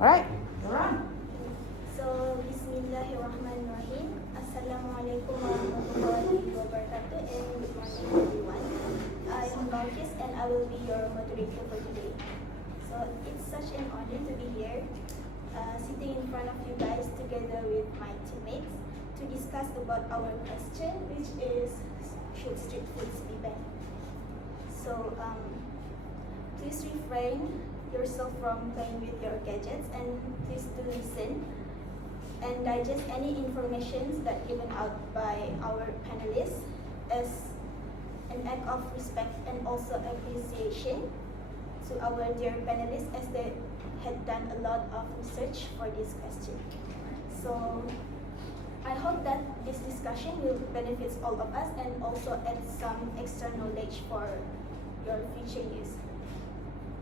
Alright, you're on. So, Bismillahirrahmanirrahim. Assalamualaikum warahmatullahi wabarakatuh and good morning everyone. I am Balkis and I will be your moderator for today. So, it's such an honor to be here, sitting in front of you guys together with my teammates to discuss about our question, which is, should street foods be banned? So, please refrain yourself from playing with your gadgets and please do listen and digest any information that given out by our panelists as an act of respect and also appreciation to our dear panelists as they had done a lot of research for this question. So I hope that this discussion will benefit all of us and also add some extra knowledge for your future use.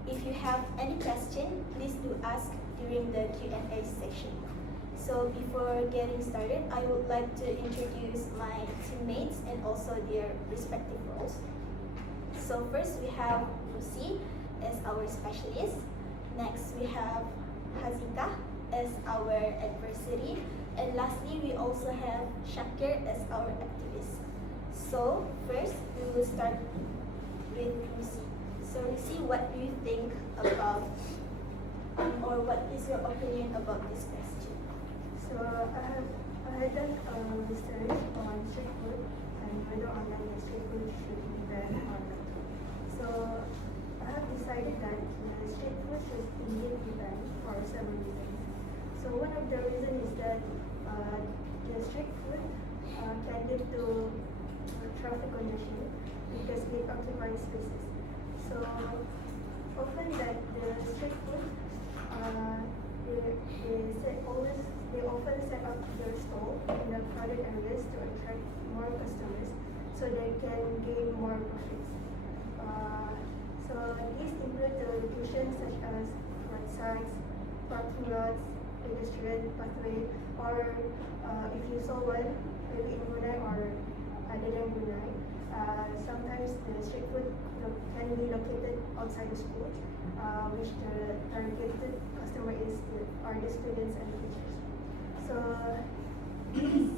If you have any question, please do ask during the Q&A section. So before getting started, I would like to introduce my teammates and also their respective roles. So first we have Lucy as our specialist. Next we have Hazika as our adversary. And lastly, we also have Shakir as our activist. So first, we will start with Lucy. So Lucy, what do you think about, or what is your opinion about this question? So I had done research on street food and whether online street food should be banned or not. So I have decided that street food should indeed be banned for several reasons. So one of the reasons is that the street food can lead to traffic congestion because it occupies spaces. So often that the street food they often set up their stall in the crowded areas to attract more customers so they can gain more profits. So these include the locations such as roadsides, parking lots, pedestrian pathway, or if you saw one, maybe in Brunei or other than Brunei, sometimes the street food can be located outside the school, which the targeted customer are the students and teachers. So these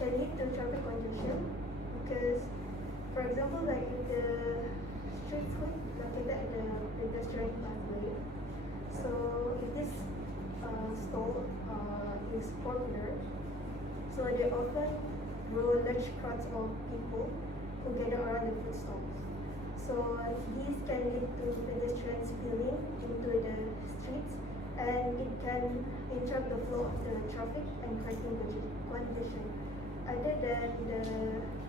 can lead to traffic congestion because, for example, like if the street food located at the pedestrian pathway, so if this stall is popular, so they often draw large crowds of people who gather around the food stalls. So these can lead to pedestrians spilling into the streets, and it can interrupt the flow of the traffic and creating congestion. Other than the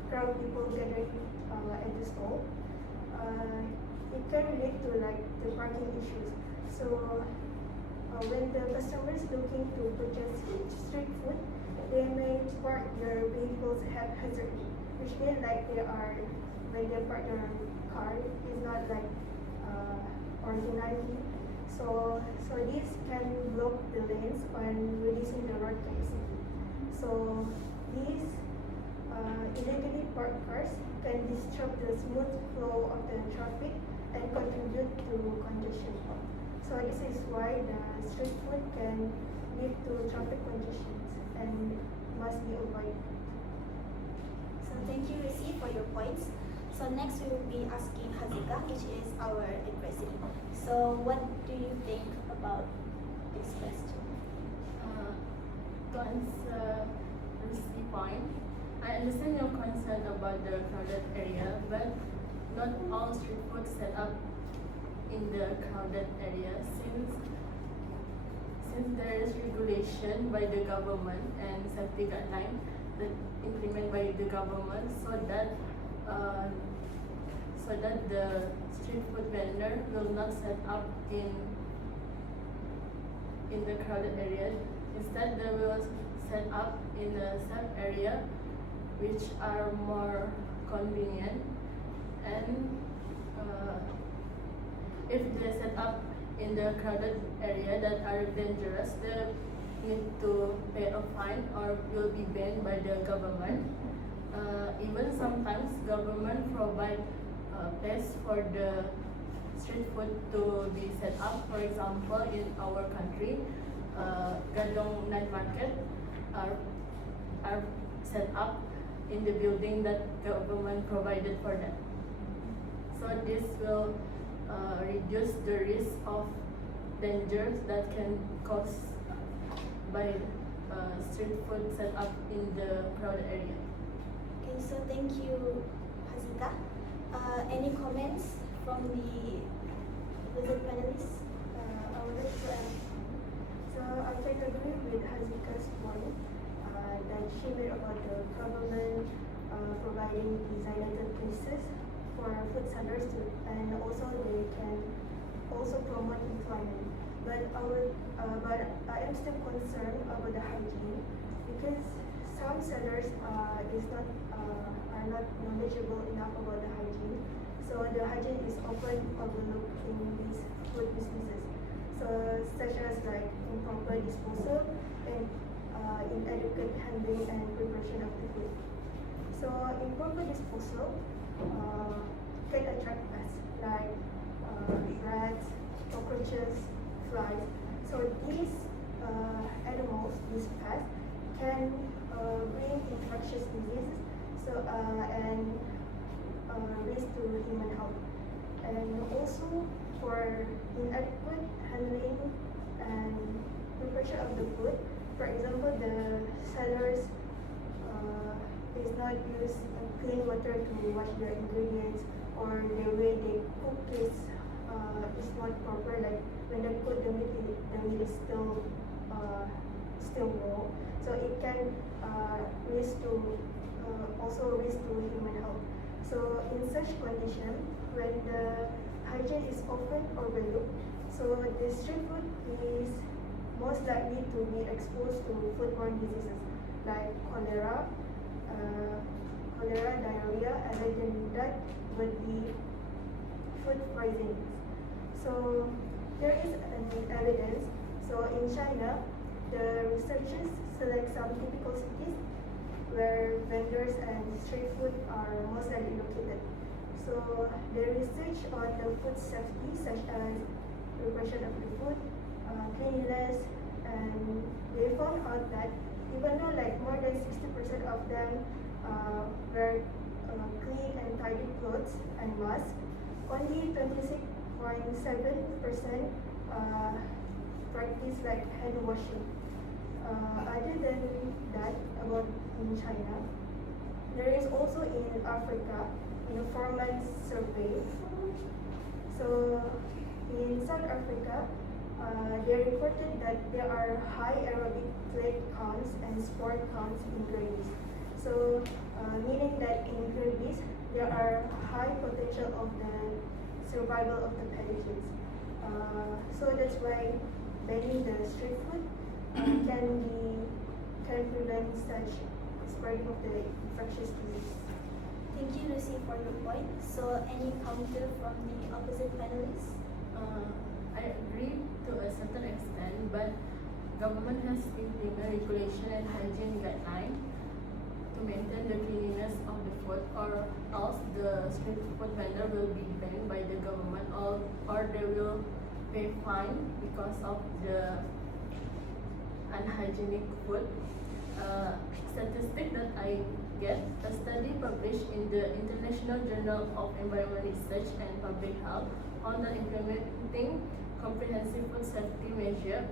crowd people gathering at the stall, it can relate to like the parking issues. So when the customers looking to purchase street food, they may park their vehicles haphazardly, which means like when they park their car is not like ordinarily. So this can block the lanes and reducing the road capacity. So these illegally parked cars can disrupt the smooth flow of the traffic and contribute to congestion. So this is why the street food can lead to traffic congestions and must be avoided. So thank you, Lucy, for your points. So next we will be asking Hazika, which is our adversary. So what do you think about this question? To answer Lucy's point, I understand your concern about the crowded area, but not all street food set up in the crowded area since there is regulation by the government and safety guidelines that implemented by the government so that the street food vendor will not set up in the crowded area. Instead, they will set up in a safe area which are more convenient, and if they set up in the crowded area that are dangerous, they need to pay a fine or will be banned by the government. Even sometimes government provide pass for the street food to be set up. For example, in our country, Gadong Night Market are set up in the building that government provided for them. So this will reduce the risk of dangers that can cause by street food set up in the crowded area. Okay, so thank you, Hazika. Any comments from the visit panelists? I would like to add. So I can agree with Hazika's point that she made about the government providing designated places for food sellers to, and also they can also promote employment. But I am still concerned about the hygiene because some sellers are not knowledgeable enough about the hygiene. So the hygiene is often overlooked in these food businesses. So such as like improper disposal and inadequate handling and preparation of the food. So improper disposal can attract pests like rats, cockroaches, flies. So these animals, these pests, can bring infectious diseases. So and risk to human health. And also for inadequate handling and preparation of the food. For example, the sellers is not use clean water to wash their ingredients, or the way they cook is not proper. Like when they cook the meat is still raw, so it can also risk to human health. So in such condition, when the hygiene is often overlooked, so the street food is most likely to be exposed to foodborne diseases like cholera, diarrhea, and then that would be food poisoning. So there is an evidence. So in China, the researchers select some typical cities where vendors and street food are most likely located. So they research on the food safety, such as preparation of the food, cleanliness, and they found out that even though like more than 60% of them wear clean and tidy clothes and masks, only 26.7% practice like hand washing. Other than that, about in China, there is also in Africa, in a 4-month survey. So in South Africa, they reported that there are high aerobic plate counts and sport counts in greys. So meaning that in greys, there are high potential of the survival of the pathogens. So that's why banning the street food can prevent such spreading of the infectious disease. Thank you, Lucy, for your point. So, any counter from the opposite panelists? I agree to a certain extent, but government has implemented regulation and hygiene guidelines to maintain the cleanliness of the food, or else the street food vendor will be banned by the government, or they will pay fine because of the unhygienic food. Statistic that I get, a study published in the International Journal of Environmental Research and Public Health on the implementing comprehensive food safety measure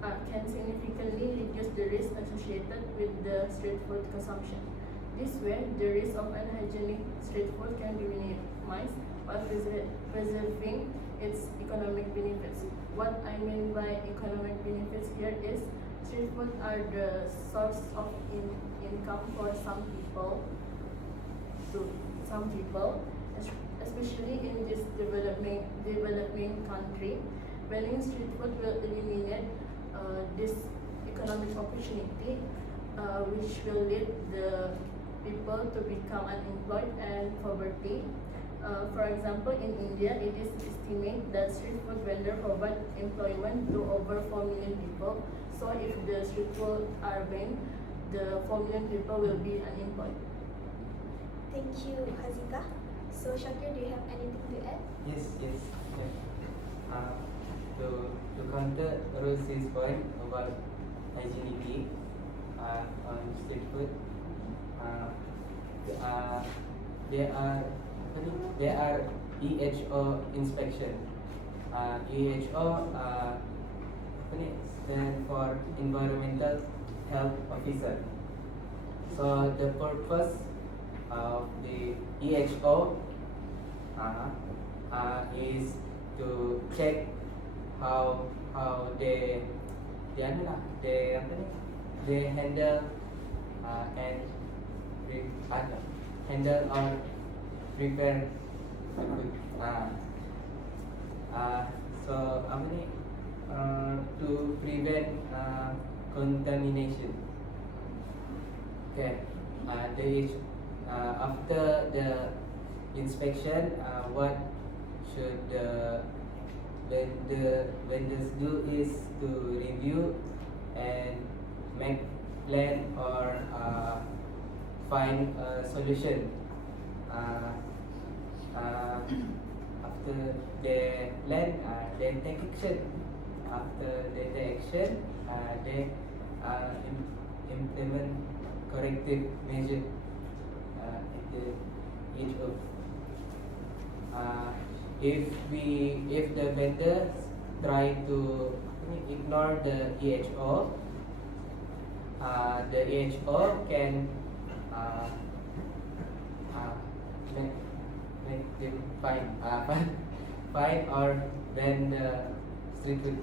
can significantly reduce the risk associated with the street food consumption. This way, the risk of unhygienic street food can be minimized while preserving its economic benefits. What I mean by economic benefits here is street food are the source of income for some people, especially in this developing country. Banning street food will eliminate this economic opportunity, which will lead the people to become unemployed and poverty. For example, in India, it is estimated that street food vendors provide employment to over 4 million people. So if the street food are banned, the 4 million people will be unemployed. Thank you, Hazika. So Shakir, do you have anything to add? Yes, yes. Yeah. To counter Rose's point about hygienity on street food, uh, there are EHO inspection. EHO stand for Environmental Health Officer. So the purpose of the EHO is to check how they handle and handle or prepare the food. So to prevent contamination. Okay. After the inspection, what should the vendors do is to review and make plan or find a solution. After they plan, they take action. After they take action, they implement corrective measure each of. If the vendors try to ignore the EHO, the EHO can make them fine or ban the street food.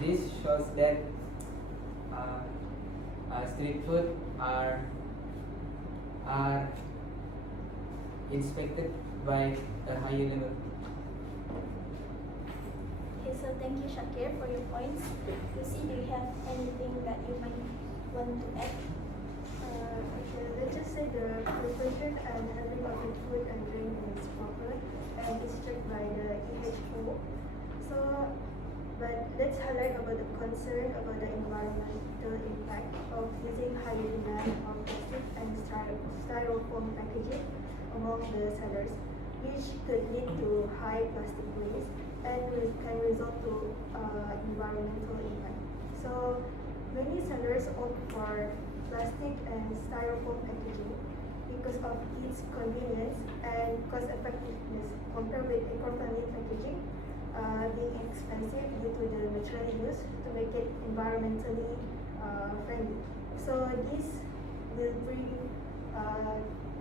This shows that street food are inspected by a higher level. Okay, so thank you Shakir for your points. Lucy, do you have anything that you might want to add? Okay, let's just say the preparation and handling of the food and drink is proper and it's checked by the EHO. So, but let's highlight about the concern about the environmental impact of using high demand of plastic and styrofoam packaging among the sellers, which could lead to high plastic waste and can result to environmental impact. So, many sellers opt for plastic and styrofoam packaging because of its convenience and cost effectiveness compared with eco-friendly packaging being expensive due to the material used to make it environmentally friendly. So this will bring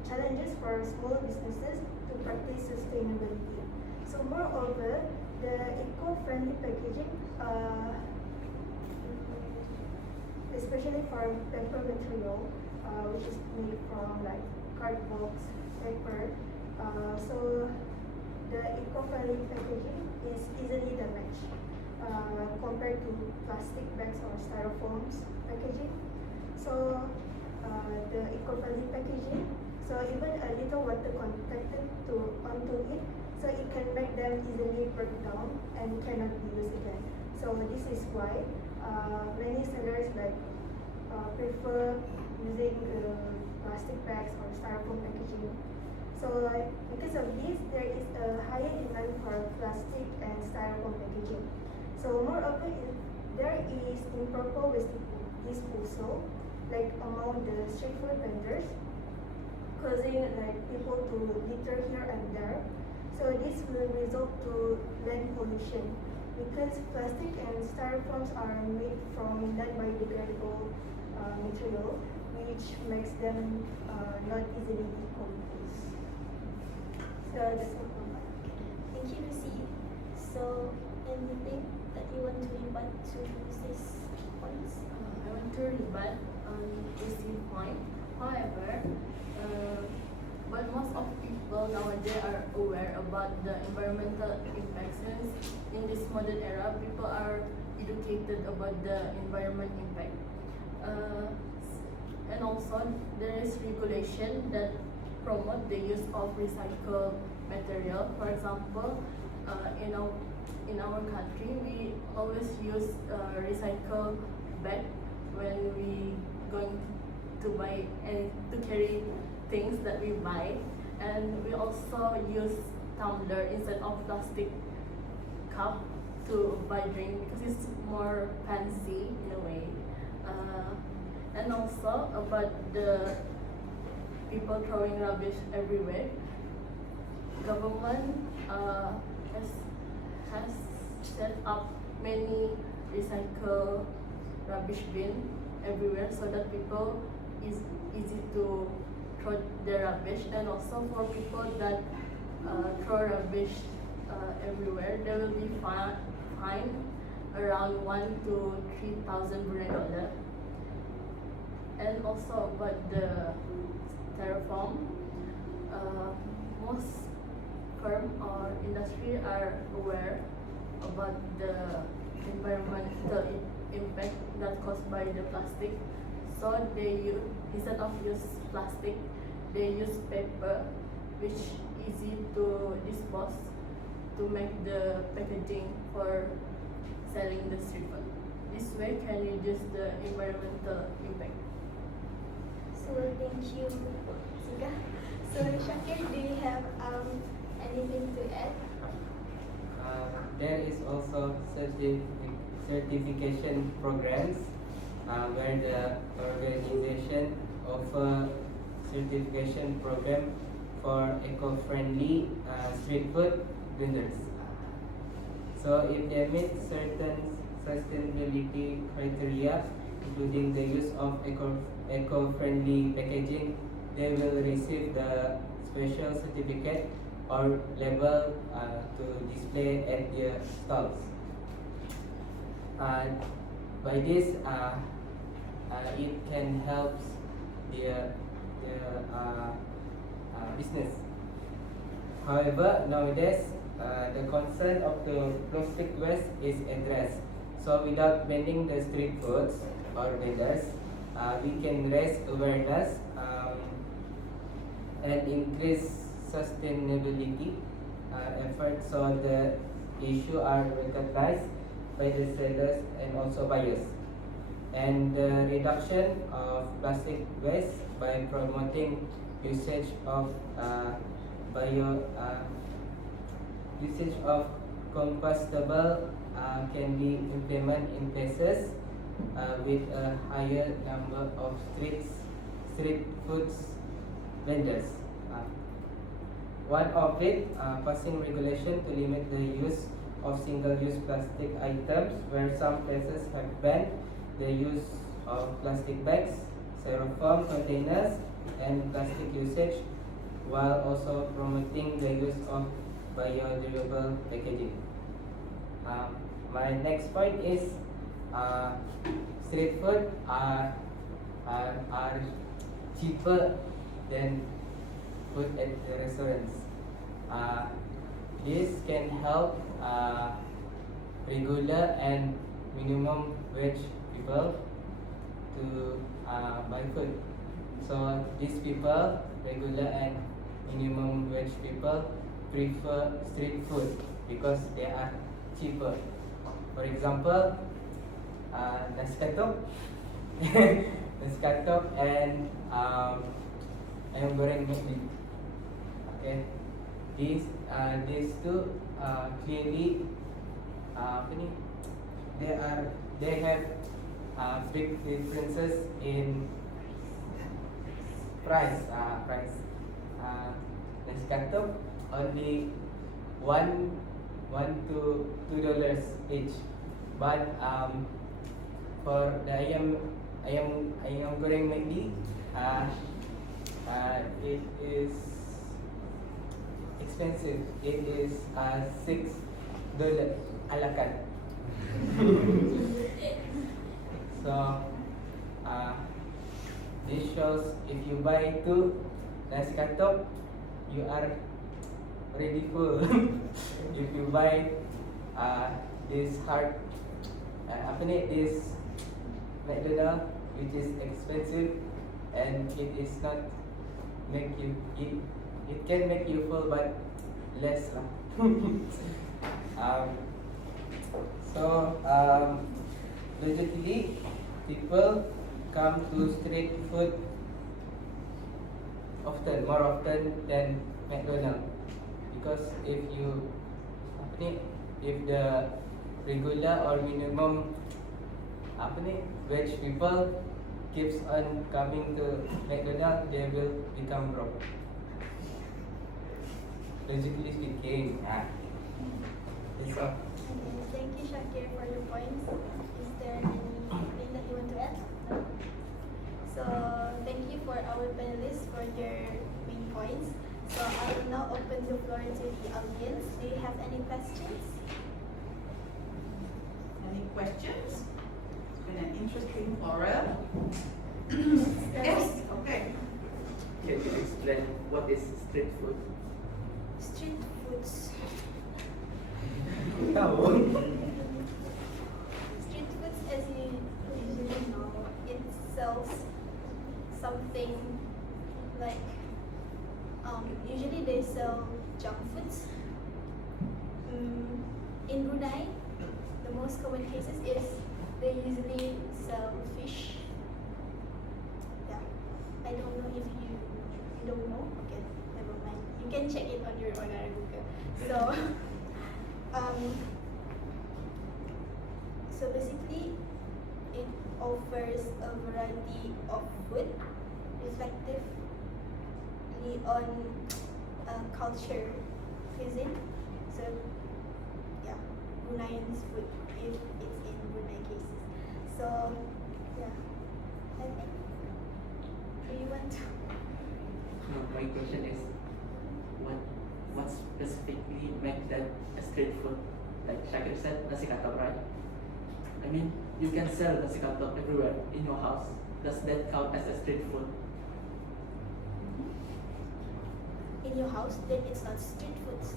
challenges for small businesses to practice sustainability. So moreover, the eco-friendly packaging especially for paper material, which is made from like cardboard, paper. So the eco-friendly packaging is easily damaged compared to plastic bags or styrofoams packaging. So the eco-friendly packaging, so even a little water contacted onto it, so it can make them easily break down and cannot be used again. So this is why many sellers prefer using plastic bags or styrofoam packaging. So because of this, there is a higher demand for plastic and styrofoam packaging. So moreover, there is improper waste disposal, like among the street food vendors, causing like people to litter here and there. So this will result to land pollution because plastic and styrofoams are made from non-biodegradable material, which makes them not easily decompose. So that's all from me. Thank you, Lucy. So anything that you want to rebut to Lucy's points? I want to rebut on Lucy's point. However, but most of people nowadays are aware about the environmental impacts. Since in this modern era, people are educated about the environment impact. And also, there is regulation that promote the use of recycled material. For example, in our country, we always use recycled bag when we going to buy and to carry things that we buy, and we also use tumbler instead of plastic cup to buy drink because it's more fancy in a way. And also about the people throwing rubbish everywhere. Government has set up many recycle rubbish bin everywhere so that people is easy to throw their rubbish, and also for people that throw rubbish everywhere, there will be fine around 1 to 3,000 Brunei dollar. And also about the styrofoam, most firm or industry are aware about the environmental impact that caused by the plastic. So they use, instead of use plastic, they use paper, which easy to dispose, to make the packaging for selling the street food. This way can reduce the environmental impact. So thank you, Sika. So Shakir, do you have anything to add? There is also certification programs where the organization offer certification program for eco-friendly street food vendors. So if they meet certain sustainability criteria, including the use of eco-friendly packaging, they will receive the special certificate or label to display at their stalls. By this, it can help their business. However, nowadays, the concern of the plastic waste is addressed. So without banning the street foods or vendors, we can raise awareness and increase sustainability efforts so the issue are recognized by the sellers and also buyers. And the reduction of plastic waste by promoting usage of usage of compostable can be implemented in places with a higher number of street foods vendors. One of it, passing regulation to limit the use of single-use plastic items, where some places have banned the use of plastic bags, styrofoam containers, and plastic usage, while also promoting the use of biodegradable packaging. My next point is street food are cheaper than food at the restaurants. This can help regular and minimum wage people to buy food. So these people, regular and minimum wage people, prefer street food because they are cheaper. For example, nasi katok, nasi katok and ayam goreng McD. Okay, these two clearly they have big differences in price. Nasi katok only $1 to $2 each, but for the ayam goreng McD, it is expensive. It is $6 a la carte. So this shows if you buy 2 nasi katok, you are already full. If you buy this this McDonald's, which is expensive and it is not make you it can make you full but less so logically people come to street food more often than McDonald's. Because if the regular or minimum wage people keeps on coming to McDonald's, they will become broke. Logically speaking, that's all. Okay, thank you, Shakir, for your points. Is there anything that you want to add? No? So, thank you for our panelists for their main points. So, I will now open the floor to the audience. Do you have any questions? Any questions? It's been an interesting forum. Yes. Okay. Can you explain what is street food? Street foods. Street foods, as you usually know, it sells something like, usually they sell junk foods. In Brunei, the most common cases is they usually sell fish. Yeah, I don't know if you don't know. Okay, never mind. You can check it on your Google. So, so basically, it offers a variety of food, effectively on culture cuisine. So, yeah, Bruneians food if it's in Brunei cases. So, yeah, I think. Do you want to? No, my question is, what specifically make that a street food? Like Shakir said, nasi katak, right? I mean, you can sell nasi katak everywhere in your house. Does that count as a street food? In your house, then it's not street foods.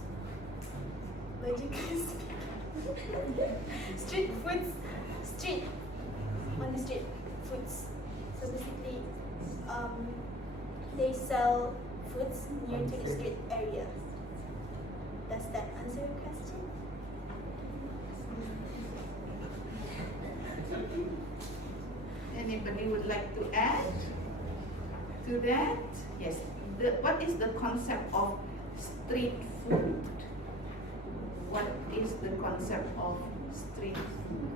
Logically speaking. Street foods, street, on the street, foods. So basically, they sell foods near to the street area. Does that answer your question? Anybody would like to add to that? Yes. What is the concept of street food? What is the concept of street food?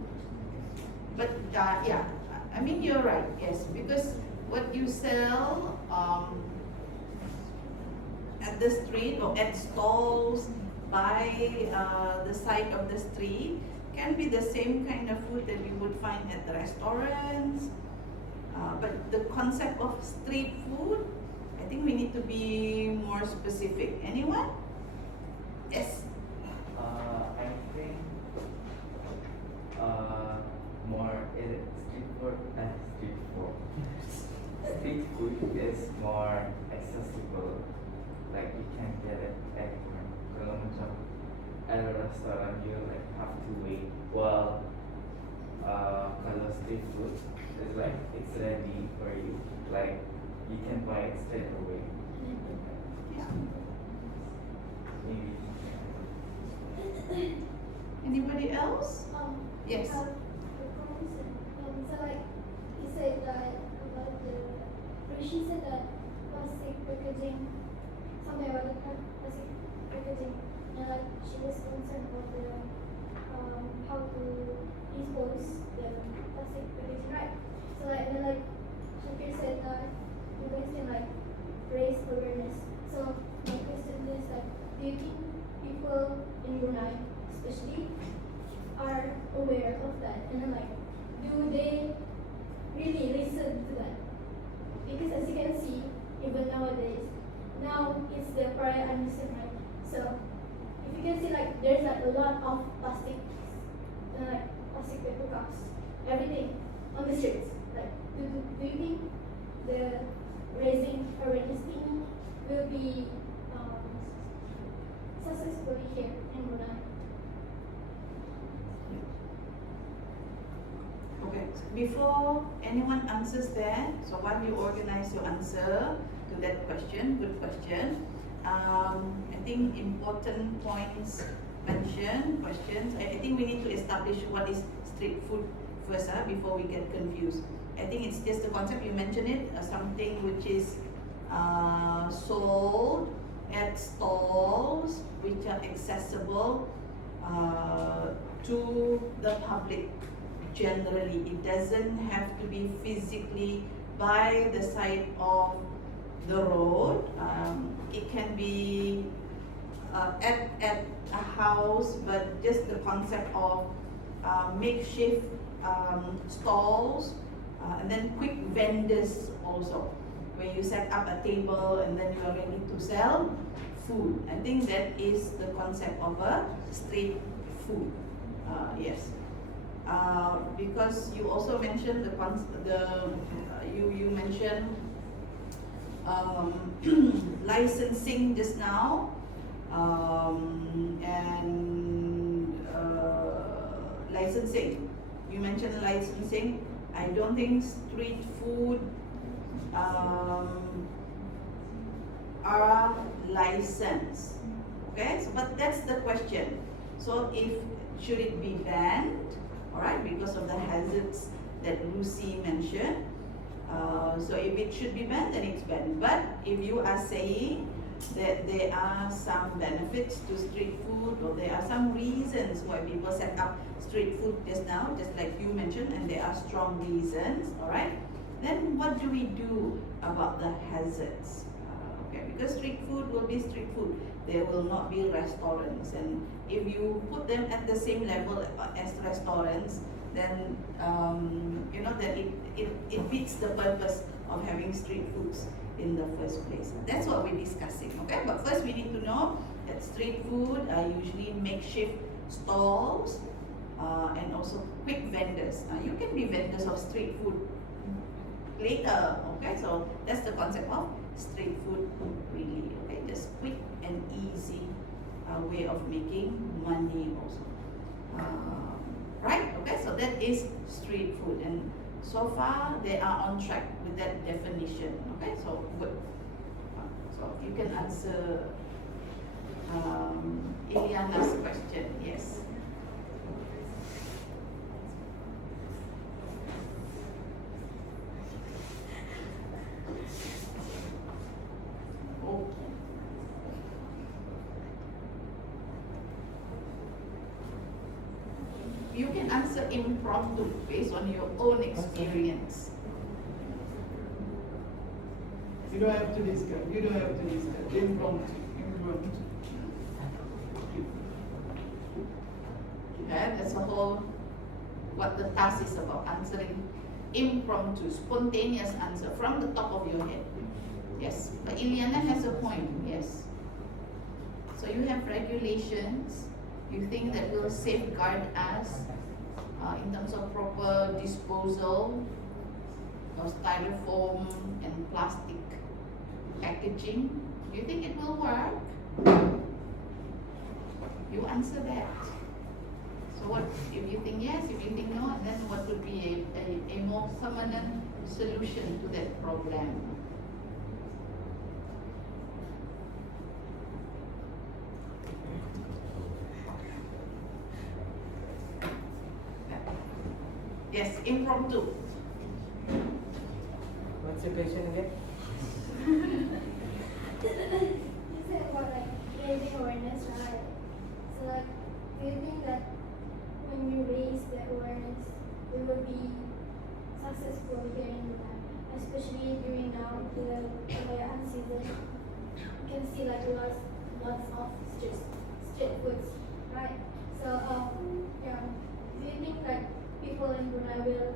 But yeah, I mean you're right. Yes, because what you sell at the street or at stalls by the side of the street can be the same kind of food that you would find at the restaurants. But the concept of street food, I think we need to be more specific. Anyone? Yes. I think more street food street food is more accessible, like you can get it anywhere. Kalau macam at a restaurant you like have to wait, while kalau street food is like it's ready for you, like you can buy it straight away. Yeah. Maybe. Anybody else? Yes. So like he said that about she said that plastic packaging, something about the plastic packaging, and like she was concerned about the how to dispose the plastic packaging, right? So like and then like Shakir said that you guys can like raise awareness. So my question is like, do you think people in Brunei especially are aware of that, and then like do they really listen to that? Because as you can see, even nowadays, now it's the prior understand, right? So if you can see, like there's like a lot of plastic, like plastic paper cups, everything on the streets. Like, do you think the raising awareness thing will be successful here in Brunei? Okay. Before anyone answers that, so while you organize your answer to that question, good question. I think important points mentioned, questions. I think we need to establish what is street food first, before we get confused. I think it's just the concept, you mentioned it, something which is sold at stalls which are accessible to the public generally. It doesn't have to be physically by the side of the road. It can be at a house, but just the concept of makeshift stalls and then quick vendors also, where you set up a table and then you are ready to sell food. I think that is the concept of a street food. Yes. Because you also mentioned you mentioned licensing just now, and licensing. You mentioned licensing. I don't think street food are licensed. Okay, so, but that's the question. So should it be banned? All right, because of the hazards that Lucy mentioned. So if it should be banned, then it's banned. But if you are saying that there are some benefits to street food, or there are some reasons why people set up street food just now, just like you mentioned, and there are strong reasons, all right, then what do we do about the hazards? Okay, because street food will be street food. There will not be restaurants, and if you put them at the same level as restaurants, then you know that it beats the purpose of having street foods in the first place. That's what we're discussing, okay? But first we need to know that street food are usually makeshift stalls and also quick vendors. You can be vendors of street food later, okay? So that's the concept of street food really, okay? Just quick and easy way of making money also. Right? Okay, so that is street food, and so far they are on track with that definition. Okay, so good. So you can answer Iliana's question. Yes. Okay. You can answer impromptu based on your own experience. You don't have to discuss. You don't have to discuss. Impromptu. Yeah, that's the whole what the task is about, answering impromptu, spontaneous answer from the top of your head. Yes, but Iliana has a point, yes. So you have regulations, you think that will safeguard us in terms of proper disposal of styrofoam and plastic packaging. Do you think it will work? You answer that. So what, if you think yes, if you think no, then what would be a more permanent solution to that problem? Yes, impromptu. What's the question again? You said about like raising awareness, right? So like, do you think that when we raise the awareness, we will be successful here in Japan, especially during now the Kabayaan season? You can see like lots of street foods, right? So yeah, do you think like people in Brunei will,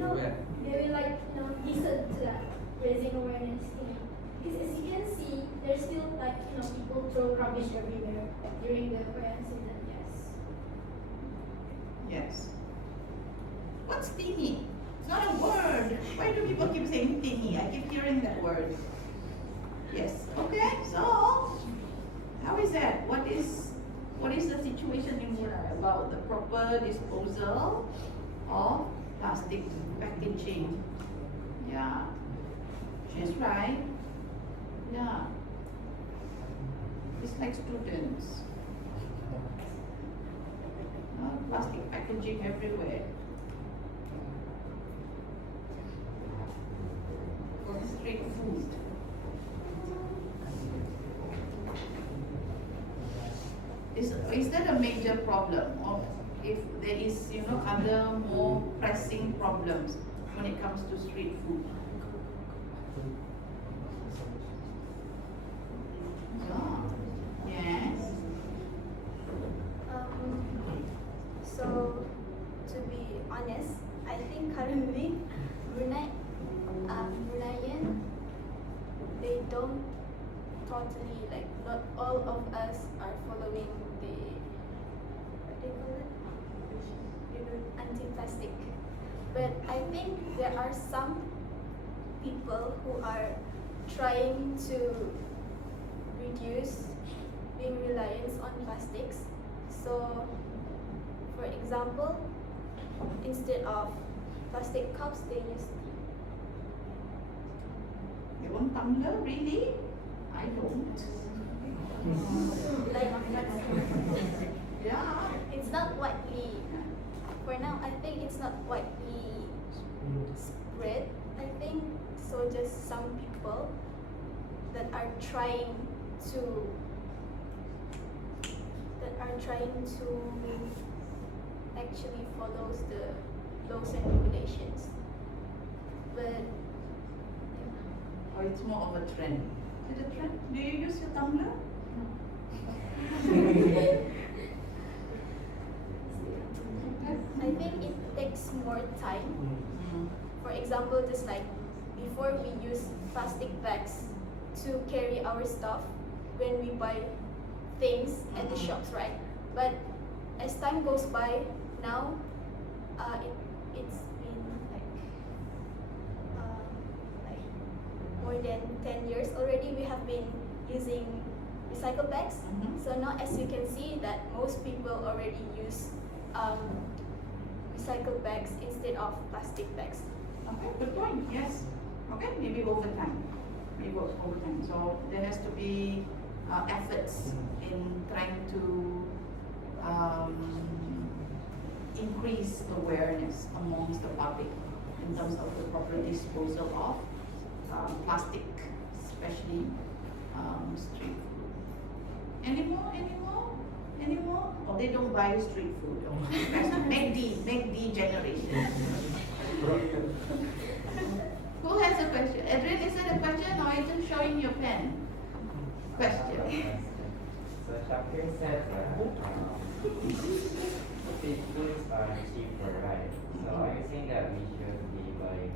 Aware. they will like, listen to that raising awareness thing. Because as you can see, there's still like, people throw rubbish everywhere during the Korean season, yes. Yes. What's tini? It's not a word. Why do people keep saying tini? I keep hearing that word. Yes. Okay. So, how is that? What is the situation in Brunei about the proper disposal of plastic packaging? Yeah. She's right. Yeah. It's like students. Plastic packaging everywhere. Is that a major problem, or if there is, you know, other more pressing problems when it comes to street food? Yeah. Yes. So, to be honest, I think currently Bruneian, they don't totally, like, not all of us are following the, what do you call it? Anti-plastic. But I think there are some people who are trying to reduce being reliant on plastics. So, for example, instead of plastic cups, they use You want tumbler, really? I don't. like Yeah. it's not widely. For now, I think it's not widely spread. I think so. Just some people that are trying to actually follows the laws and regulations. But Or it's more of a trend. Is it a trend? Do you use your tumbler? I think it takes more time. For example, just like before we use plastic bags to carry our stuff when we buy things at the shops, right? But as time goes by, now it's been like more than 10 years already. We have been using recycle bags. Mhm. So now, as you can see, that most people already use recycle bags instead of plastic bags. Okay, good point. Yes. Okay, maybe over time. Maybe over time. So there has to be efforts in trying to increase awareness amongst the public in terms of the proper disposal of plastic, especially street food. Any more? Oh, they don't buy street food. Oh, that's McD generation. Who has a question? Adrian, is it a question or are you just showing your pen? Question. So Shakir said that street foods are cheaper, right? So are you saying that we should be buying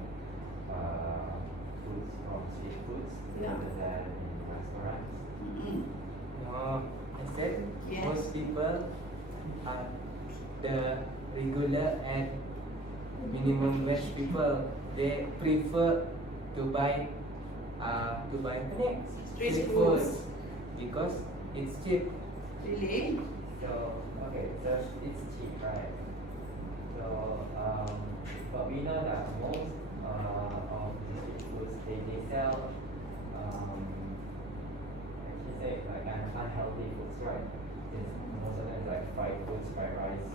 foods from street foods Yeah. rather than in restaurants? Mm-mm. No, I said Yes. most people are the regular and minimum wage people. They prefer to buy apa ni? Street food foods. because it's cheap. Really? So okay, so it's cheap, right? So but we know that most of the street foods they sell actually say like unhealthy foods, right? It's most of them is like fried foods, fried rice,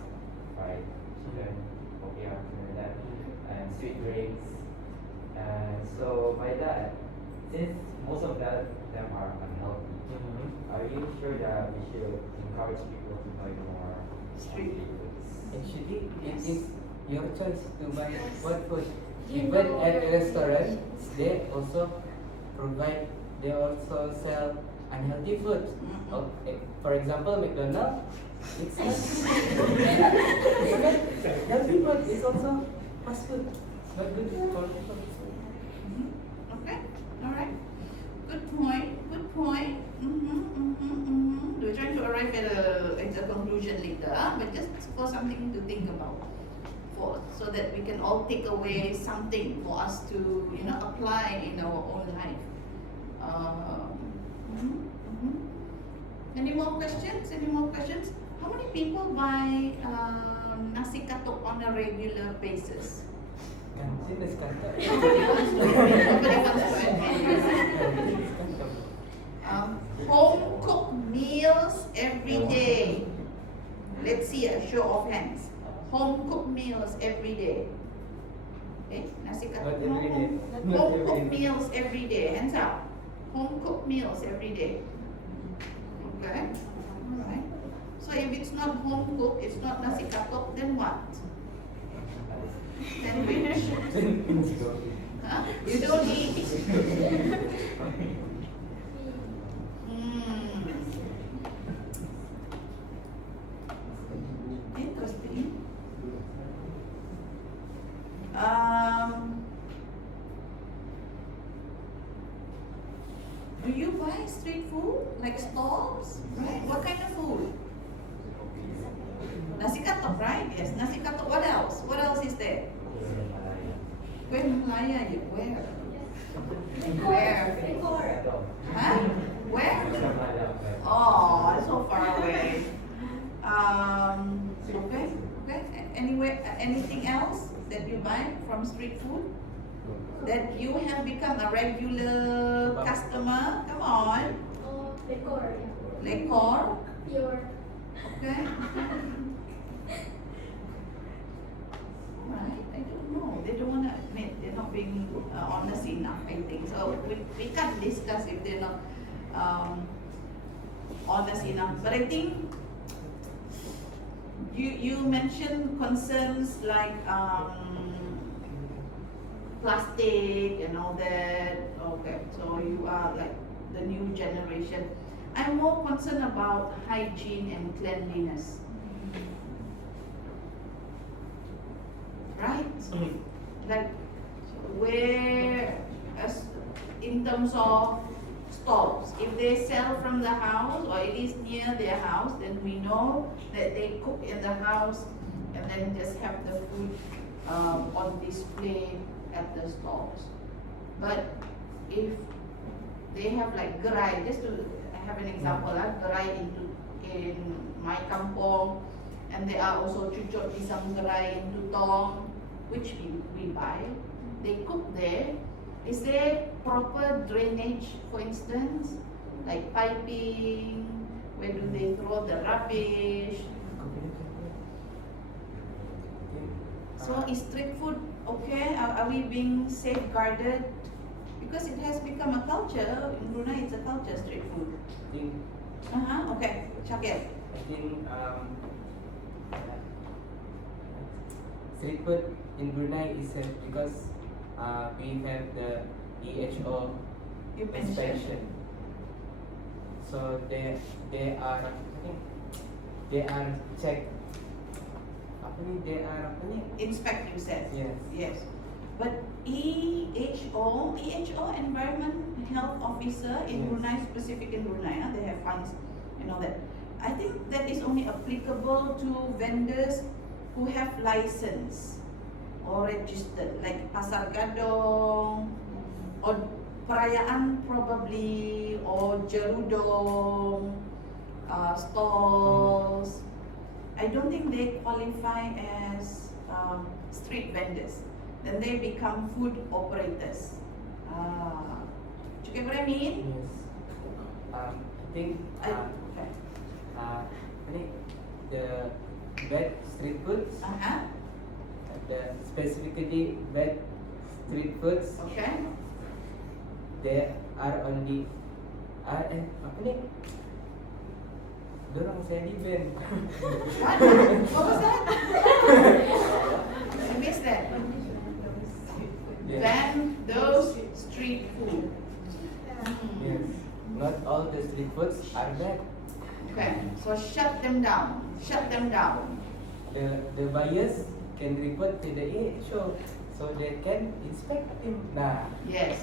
fried chicken, popiah, something like that, and sweet drinks. And so by that, since most of them are unhealthy, are you sure that we should encourage people to buy more Street foods? Actually, Yes. it is your choice to buy what food. You Even know at your restaurant, regulations. they also sell unhealthy food. Mhm. Okay. For example, McDonald's, it's not healthy food. It's also fast food. It's not good for people. Mhm. Okay. All right. Good point. Good point. We're trying to arrive at a conclusion later, but just for something to think about, so that we can all take away something for us to apply in our own life. Any more questions? How many people buy nasi katuk on a regular basis? Kan, sini sekarang. Nobody wants to admit. Home cooked meals every day. Let's see a show of hands. Home cooked meals every day. Okay, nasi katuk. Not every day. Not Home every cooked day. meals every day. Hands up. Home cooked meals every day. Okay. Alright. if it's not home cooked, it's not nasi katok, then what? Sandwich. Huh? You don't eat. Interesting. Do you buy street food like stalls? Right? What kind of food? Nasi katok, right? Yes, nasi katok. What else? What else is there? Where Malaya? Where? Where? Huh? Where? Oh, so far away. Okay. Anyway, anything else that you buy from street food? That you have become a regular customer? Come on. Decor. Lecor. Pure. Okay. Right. I don't know. They don't want to admit they're not being honest enough, I think. So we can't discuss if they're not honest enough. But I think you mentioned concerns like plastic and all that. Okay, so you are like the new generation. I'm more concerned about hygiene and cleanliness. Right? Like where, as in terms of stalls, if they sell from the house or it is near their house, then we know that they cook in the house and then just have the food on display at the stalls. But if they have like gerai, just to have an example, gerai in my kampong, and there are also cucuk pisang gerai in Tutong, which we buy. They cook there. Is there proper drainage, for instance, like piping? Where do they throw the rubbish? So is street food okay? Are we being safeguarded? Because it has become a culture. In Brunei, it's a culture, street food. I think Okay, Shakir. I think street food in Brunei is safe because we have the EHO You mentioned. inspection. So they are I think they are checked. They are Inspect, you said. Yes. Yes. But EHO, Environment Health Officer in Yes. Brunei, specific in Brunei, they have funds, you know that. I think that is only applicable to vendors who have license or registered, like Pasar Gadong, or Perayaan probably, or Jerudong, stalls. I don't think they qualify as street vendors. Then they become food operators. Do you get what I mean? yes. I think Okay. the bad street foods, Uh-huh. the specifically bad street foods, Okay. they are only dorang saya di ban. What? What was that? I missed that. Yes. Ban those street food. Yes. Not all the street foods are bad. Okay. So shut them down. Shut them down. The buyers can report to the AHO so they can inspect him. Nah. Yes.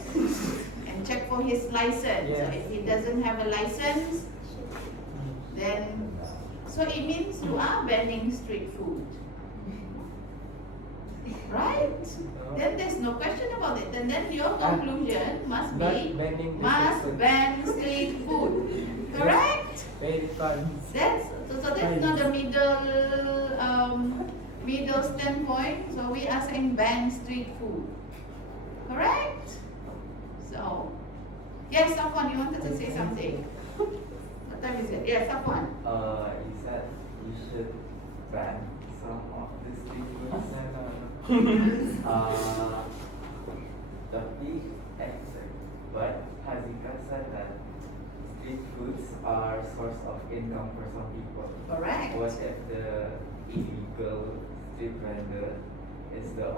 And check for his license. So Yes. if he doesn't have a license, then so it means you are banning street food. Right? Then there's no question about it. And then your conclusion must Not be banning the must street food. ban street food. Correct? Very fun. So that's not a middle standpoint. So we are saying ban street food. Correct? So yes, Safwan, you wanted to say something. What time is it? Yes, Safwan. You said you should ban some of the street foods. Tapi exact. But Hazika said that street foods are source of income for some people. Correct. What if the illegal street vendor is the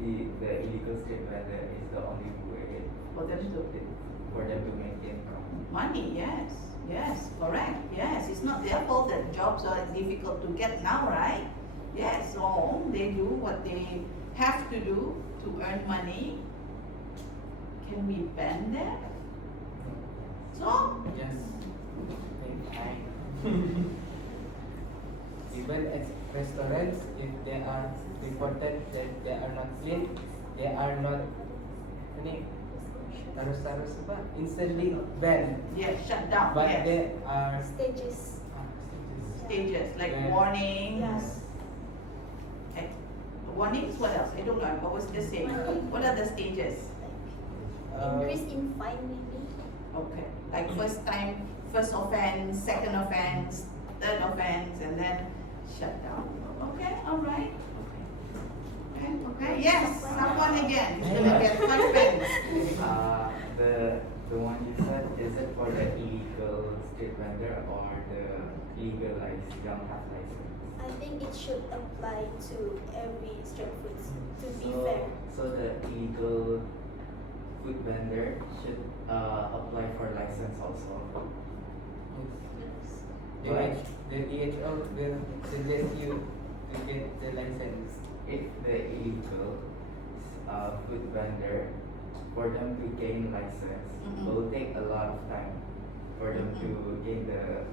illegal street vendor is the only way For them to for them to make income? money, yes, yes, correct, yes. It's not their fault that jobs are difficult to get now, right? Yes, so they do what they have to do to earn money. Can we ban that? So, Yes. Even at restaurants, if they are reported that they are not clean, they are not harus apa? Instantly banned. yes, shut down, But yes. they are Stages. Stages, like Yeah. warnings. Yes. Okay. Warnings, what else? I don't know, what was this saying? What are the stages? Increase in fine maybe. Okay, like first offense, second offense, third offense, and then shut down. Okay, all right. Okay, yes, someone again is gonna get 5 pence. The one you said, is it for the illegal street vendor or the legalized young have license? I think it should apply to every street foods, to be So- fair. So the illegal food vendor should apply for license also. The DHO will suggest you to get the license. If the illegal food vendor, for them to gain license, Mhm. will take a lot of time for them to gain the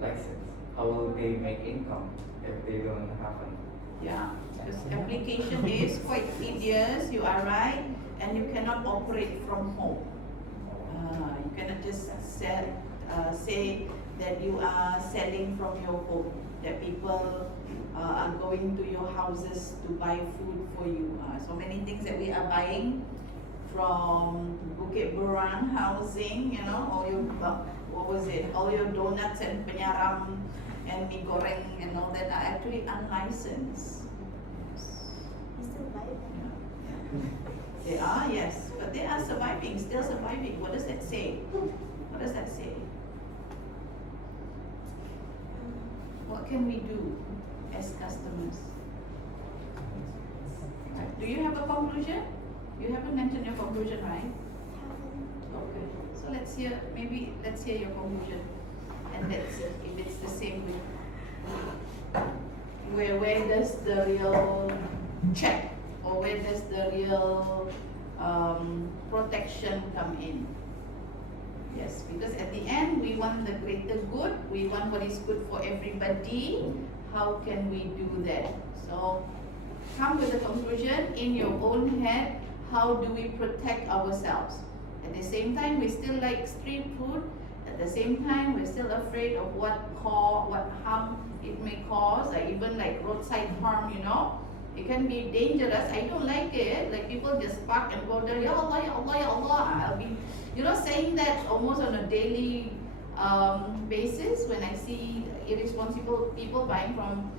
license. How will they make income if they don't have one? Yeah, because application is quite tedious, you are right, and you cannot operate from home. You cannot just say that you are selling from your home, that people are going to your houses to buy food for you. So many things that we are buying from Bukit Berang housing, you know, all your, what was it, all your donuts and penyaram and mee goreng and all that are actually unlicensed. It's still live. They are, yes, but they are surviving, still surviving. What does that say? What does that say? What can we do as customers? Right. Do you have a conclusion? You haven't mentioned your conclusion, right? Okay. So let's hear your conclusion, and let's see if it's the same with where does the real check or where does the real protection come in? Yes, because at the end we want the greater good, we want what is good for everybody. How can we do that? So come with a conclusion in your own head. How do we protect ourselves? At the same time, we still like street food. At the same time, we're still afraid of what harm it may cause, or even like roadside harm, you know. It can be dangerous. I don't like it. Like people just park and go there, Ya Allah, Ya Allah, Ya Allah. I'll be, saying that almost on a daily basis when I see irresponsible people buying from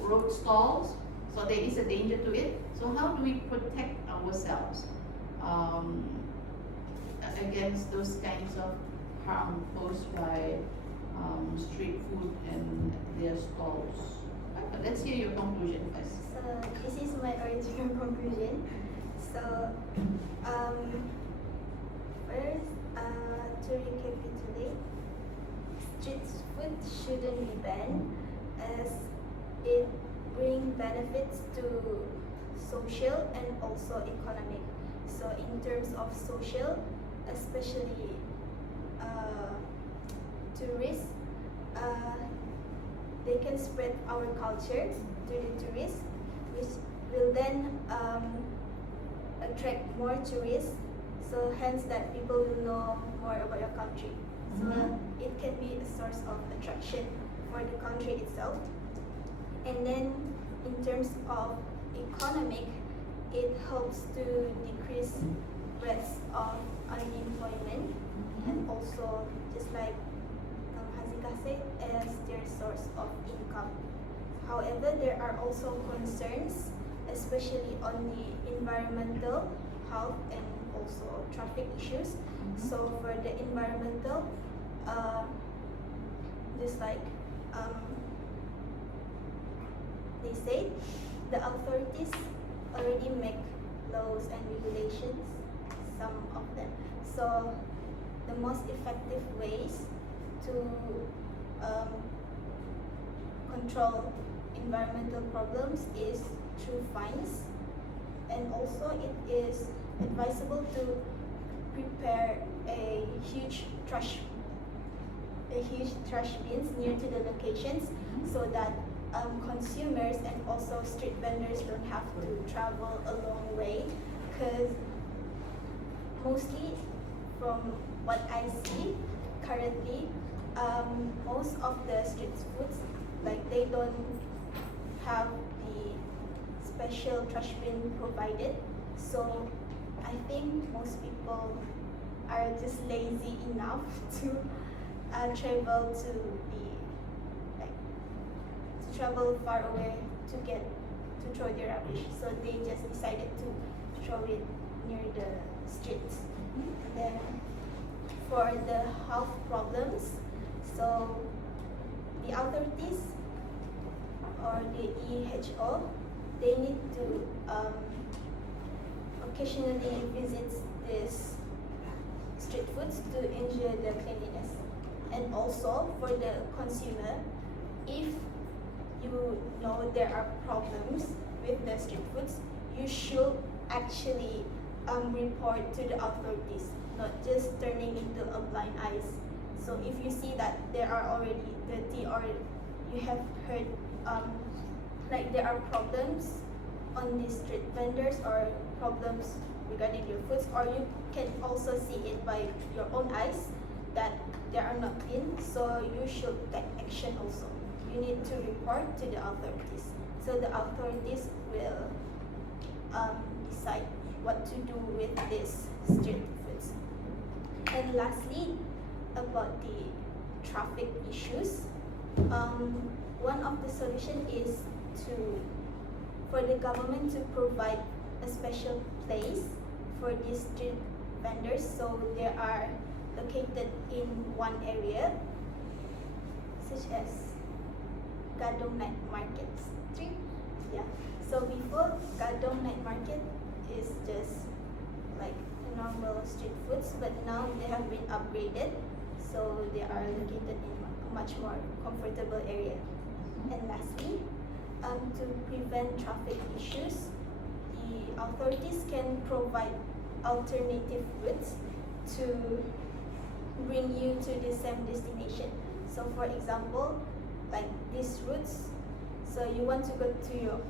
road stalls. So there is a danger to it. So how do we protect ourselves against those kinds of harm posed by street food and their stalls? Okay, let's hear your conclusion first. So this is my original conclusion. So first, to recapitulate, street food shouldn't be banned as it brings benefits to social and also economic. So in terms of social, especially tourists, they can spread our culture to the tourists, which will then attract more tourists. So hence that people will know more about your country. So it can be a source of attraction for the country itself. And then in terms of economic, it helps to decrease rates of unemployment and also just like Hazika said, as their source of income. However, there are also concerns, especially on the environmental, health and also traffic issues. So for the environmental, just like they say, the authorities already make laws and regulations, some of them. So the most effective ways to control environmental problems is through fines, and also it is advisable to prepare a huge trash bins near to the locations, so that consumers and also street vendors don't have to travel a long way. Because mostly from what I see currently, most of the street foods, like, they don't have the special trash bin provided. So I think most people are just lazy enough to travel to travel far away to throw their rubbish. So they just decided to throw it near the streets. Then for the health problems, so the authorities or the EHO, they need to occasionally visit these street foods to ensure the cleanliness. And also for the consumer, if you know there are problems with the street foods, you should actually report to the authorities, not just turning into a blind eyes. So if you see that there are already dirty, or you have heard like there are problems on the street vendors, or problems regarding your foods, or you can also see it by your own eyes that they are not clean, so you should take action also. You need to report to the authorities. So the authorities will decide what to do with these street foods. And lastly, about the traffic issues, one of the solution is for the government to provide a special place for these street vendors, so they are located in one area, such as Gadong Night Market Street. Yeah. So before, Gadong Night Market is just like a normal street foods, but now they have been upgraded, so they are located in a much more comfortable area. And lastly, to prevent traffic issues, the authorities can provide alternative routes to bring you to the same destination. So for example, like these routes, so you want to go to your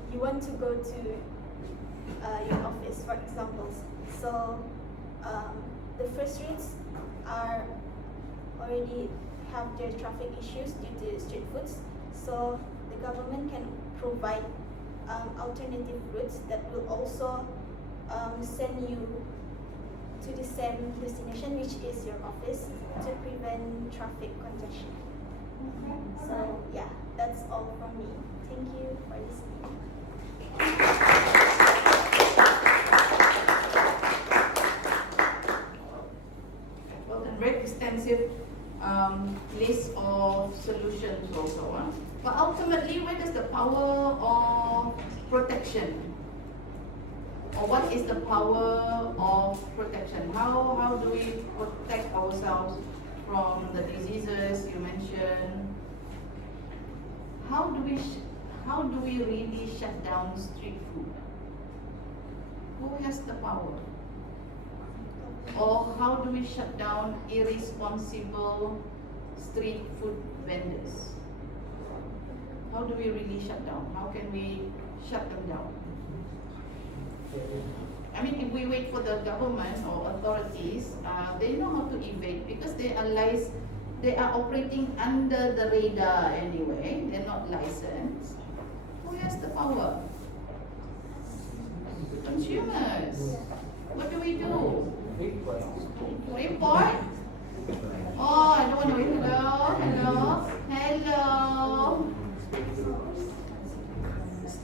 office, for example. So the first routes are already have their traffic issues due to street foods. So the government can provide alternative routes that will also send you to the same destination, which is your office, to prevent traffic congestion. So yeah, that's all from me. Thank you for listening. Well, a very extensive list of solutions also. But ultimately, where does the power of protection, or what is the power of protection? How do we protect ourselves from the diseases you mentioned? How do we really shut down street food? Who has the power? Or how do we shut down irresponsible street food vendors? How do we really shut down? How can we shut them down? I mean, if we wait for the government or authorities, they know how to evade because they are operating under the radar anyway. They're not licensed. Who has the power? Consumers. What do we do? Report? Oh, I don't want to wait. Hello.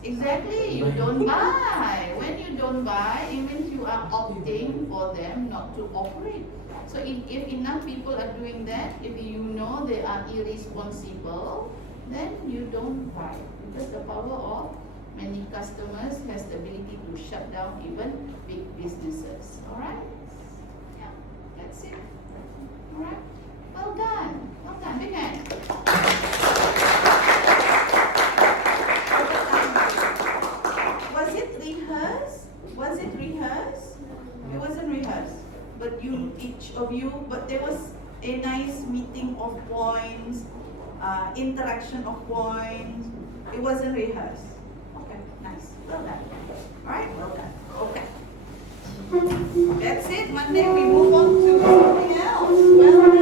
Exactly. You don't buy. When you don't buy, it means you are opting for them not to operate. So if enough people are doing that, if you know they are irresponsible, then you don't buy. Because the power of many customers has the ability to shut down even big businesses. Alright? Yeah, that's it. Alright? Well done. Well done. Big hand. Was it rehearsed? Was it rehearsed? It wasn't rehearsed. But you, each of you, but there was a nice meeting of points, interaction of points. It wasn't rehearsed. Okay, nice. Well done. Alright, well done. Okay. That's it. Monday we move on to something else. Well done.